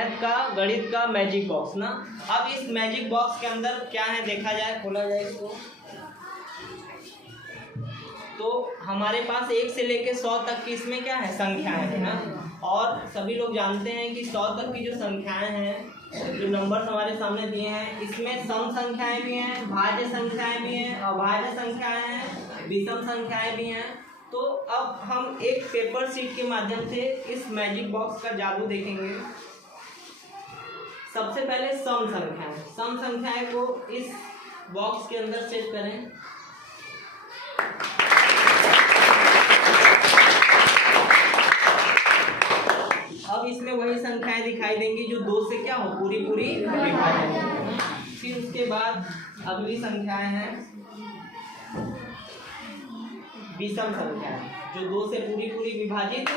Math का गणित का मैजिक बॉक्स ना। अब इस मैजिक बॉक्स के अंदर क्या है देखा जाए, खोला जाए इसको, तो हमारे पास 1 से लेकर 100 तक की इसमें क्या है संख्याएं है ना। और सभी लोग जानते हैं कि 100 तक की जो संख्याएं हैं, जो नंबर्स हमारे सामने दिए हैं, इसमें सम संख्याएं भी हैं, भाज्य संख्याएं भी हैं, अभाज्य संख्याएं हैं, विषम संख्याएं भी हैं। तो अब हम एक पेपर शीट के माध्यम से इस मैजिक बॉक्स का जादू देखेंगे। सबसे पहले सम संख्याएं को इस बॉक्स के अंदर सेट करें। अब इसमें वही संख्याएं दिखाई देंगी जो 2 से क्या हो पूरी विभाजित। फिर उसके बाद अगली संख्याएं हैं विषम संख्याएं, जो 2 से पूरी विभाजित।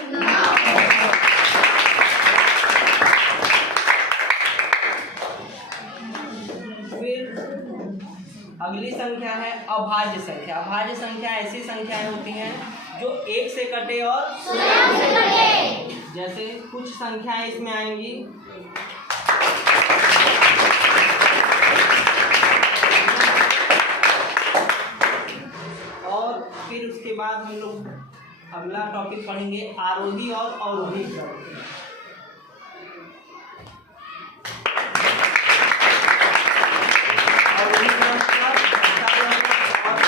फिर अगली संख्या है अभाज्य संख्या। अभाज्य संख्या ऐसी संख्याएं होती हैं जो 1 से कटे और से कटे। जैसे कुछ संख्याएं इसमें आएंगी और फिर उसके बाद हम लोग अगला टॉपिक पढ़ेंगे आरोही और अवरोही क्रम।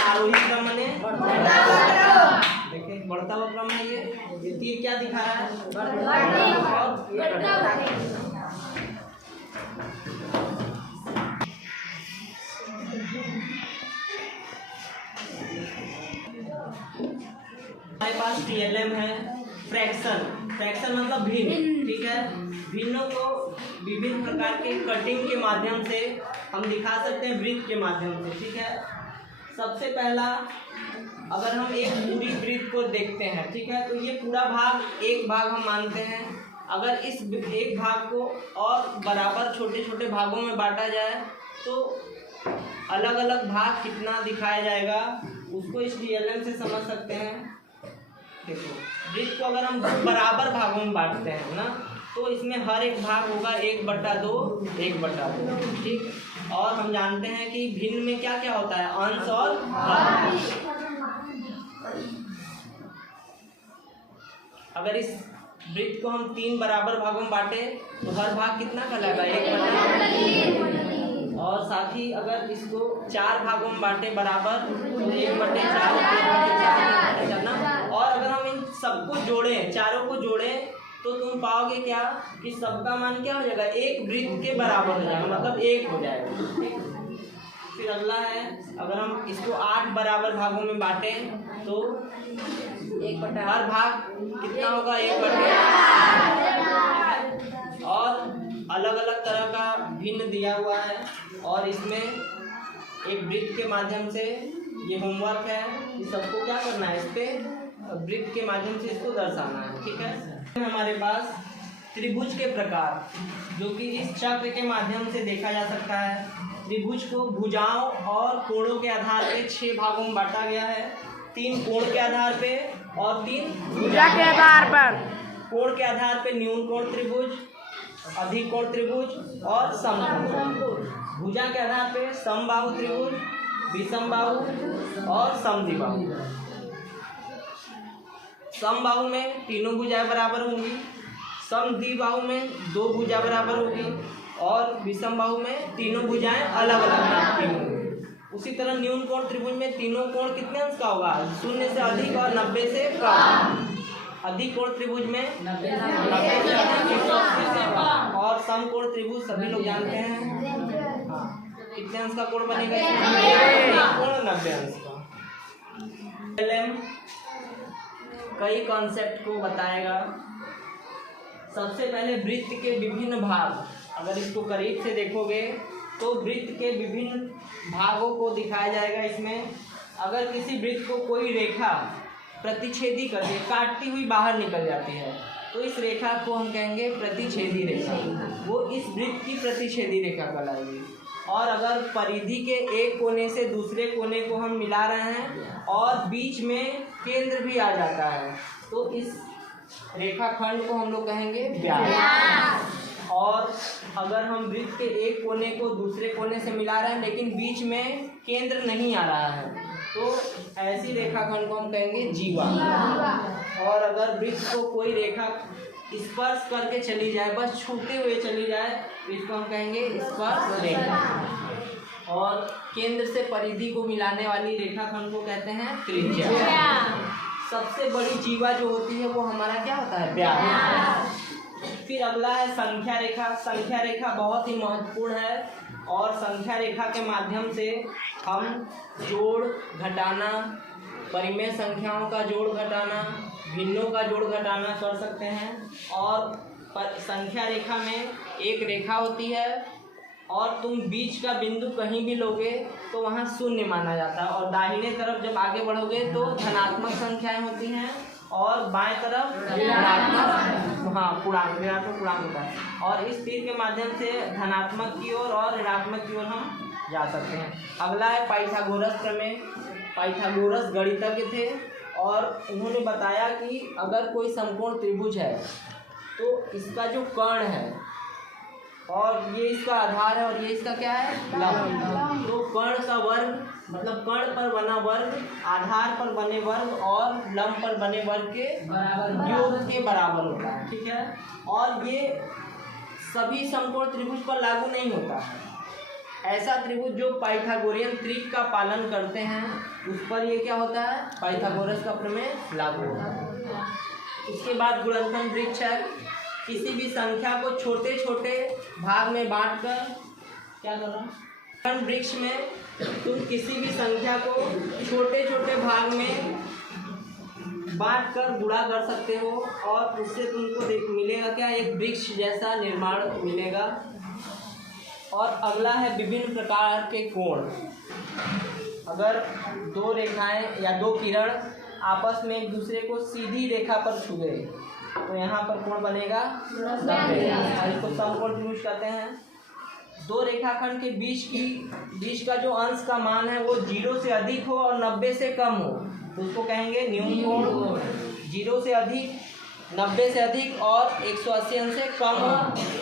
आरोही क्रम माने देखिए बढ़ता हुआ क्रम है। ये तीर क्या दिखा रहा है, हमारे पास TLM है फ्रैक्शन मतलब भिन्न। ठीक है, भिन्नों को विभिन्न प्रकार के कटिंग के माध्यम से हम दिखा सकते हैं, वृत्त के माध्यम से। ठीक है, सबसे पहला अगर हम एक पूरी वृत्त को देखते हैं, ठीक है, तो ये पूरा भाग एक भाग हम मानते हैं। अगर इस एक भाग को और बराबर छोटे छोटे भागों में बांटा जाए तो अलग अलग भाग कितना दिखाया जाएगा उसको इस TLM से समझ सकते हैं। देखो वृत्त को अगर हम बराबर भागों में बांटते हैं ना, तो इसमें हर एक भाग होगा 1/2 1/2। ठीक, और हम जानते हैं कि भिन्न में क्या क्या होता है, अंश और हर। अगर इस वृत्त को हम 3 बराबर भागों में बांटे तो हर भाग कितना कहलाएगा 1/3। और साथ ही अगर इसको 4 भागों में बांटे बराबर तो 1/4 ना। और अगर हम इन सबको जोड़ें, चारों को जोड़ें, तो तुम पाओगे क्या कि सबका मान क्या हो जाएगा, एक वृत्त के बराबर हो जाएगा, मतलब 1 हो जाएगा। फिर अगला है अगर हम इसको 8 बराबर भागों में बांटें तो 1/8 हर भाग कितना होगा 1/8। और अलग अलग तरह का भिन्न दिया हुआ है और इसमें एक वृत्त के माध्यम से ये होमवर्क है कि सबको क्या करना है, इस पे वृत्त के माध्यम से इसको दर्शाना है। ठीक है, हमारे पास त्रिभुज के प्रकार जो कि इस चक्र के माध्यम से देखा जा सकता है। त्रिभुज को भुजाओं और कोणों के आधार पे 6 भागों में बांटा गया है, 3 कोण के आधार पे और 3 भुजा के आधार पर। कोण के आधार पे न्यून कोण त्रिभुज, अधिक कोण त्रिभुज और समकोण त्रिभुज। भुजा के आधार पे समबाहु त्रिभुज, विषम बाहु और समद्विबाहु। समबाहु में तीनों भुजाएं बराबर होंगी, समद्विबाहु में 2 भुजा बराबर होगी और विषम बाहु में तीनों भुजाएं अलग अलग होंगी। उसी तरह न्यून कोण त्रिभुज में तीनों कोण कितने अंश का होगा, 0 से अधिक और 90 से कम। अधिक कोण त्रिभुज में 90 से अधिक 180 से कम। और समकोण त्रिभुज सभी लोग जानते हैं, हाँ, कितने अंश का कोण बनेगा, कोण 90 अंश का। TLM कई कॉन्सेप्ट को बताएगा। सबसे पहले वृत्त के विभिन्न भाग, अगर इसको करीब से देखोगे तो वृत्त के विभिन्न भागों को दिखाया जाएगा। इसमें अगर किसी वृत्त को कोई रेखा प्रतिच्छेदी कर दे, काटती हुई बाहर निकल जाती है, तो इस रेखा को हम कहेंगे प्रतिच्छेदी रेखा। वो इस वृत्त की प्रतिच्छेदी रेखा कहलाएगी। और अगर परिधि के एक कोने से दूसरे कोने को हम मिला रहे हैं और बीच में केंद्र भी आ जाता है, तो इस रेखाखंड को हम लोग कहेंगे व्यास। और अगर हम वृत्त के एक कोने को दूसरे कोने से मिला रहे हैं लेकिन बीच में केंद्र नहीं आ रहा है, तो ऐसी रेखाखंड को हम कहेंगे जीवा। और अगर वृत्त को कोई रेखा स्पर्श करके चली जाए, बस छूते हुए चली जाए, तो इसको हम कहेंगे स्पर्श रेखा। और केंद्र से परिधि को मिलाने वाली रेखाखंड को कहते हैं त्रिज्या। सबसे बड़ी जीवा जो होती है वो हमारा क्या होता है? व्यास। फिर अगला है संख्या रेखा। संख्या रेखा बहुत ही महत्वपूर्ण है और संख्या रेखा के माध्यम से हम जोड़ घटाना, परिमेय संख्याओं का जोड़ घटाना, भिन्नों का जोड़ घटाना कर सकते हैं। और संख्या रेखा में एक रेखा होती है और तुम बीच का बिंदु कहीं भी लोगे तो वहाँ शून्य माना जाता है, और दाहिने तरफ जब आगे बढ़ोगे तो धनात्मक संख्याएं होती हैं और बाएं तरफ ऋणात्मक पूर्णांक होता है। और इस तीर के माध्यम से धनात्मक की ओर और ऋणात्मक की ओर हम जा सकते हैं। अगला है पाइथागोरस प्रमेय। पाइथागोरस गणितज्ञ थे और उन्होंने बताया कि अगर कोई समकोण त्रिभुज है तो इसका जो कर्ण है और ये इसका आधार है और ये इसका क्या है? लंब। तो कर्ण का वर्ग मतलब कर्ण पर बना वर्ग आधार पर बने वर्ग और लंब पर बने वर्ग के योग के बराबर होता है। ठीक है। और ये सभी समकोण त्रिभुज पर लागू नहीं होता है। ऐसा त्रिभुज जो पाइथागोरियन त्रिक का पालन करते हैं उस पर ये क्या होता है? पाइथागोरस का प्रमेय लागू होता है। इसके बाद गुणनखंड वृक्ष है। किसी भी संख्या को छोटे छोटे भाग में बांटकर क्या करना? गुणनखंड वृक्ष में तुम किसी भी संख्या को छोटे छोटे भाग में बांटकर गुणा कर सकते हो और उससे तुमको मिलेगा क्या? एक वृक्ष जैसा निर्माण मिलेगा। और अगला है विभिन्न प्रकार के कोण। अगर दो रेखाएं या दो किरण आपस में एक दूसरे को सीधी रेखा पर छू गए तो यहाँ पर कोण बनेगा 90, और इसको समकोण त्रिभुज कहते हैं। दो रेखाखंड के बीच का जो अंश का मान है वो 0 से अधिक हो और 90 से कम हो तो उसको कहेंगे न्यून कोण। 0 से अधिक, 90 से अधिक और 180 अंश से कम हो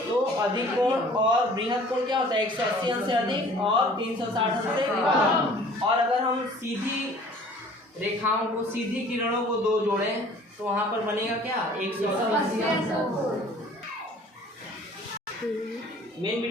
तो अधिक कोण। और बृहद कोण क्या होता है? 180 अंश से अधिक और 360 अंश से कम। और अगर हम सीधी रेखाओं को, सीधी किरणों को दो जोड़ें तो वहाँ पर बनेगा क्या? 180 अंश। मेन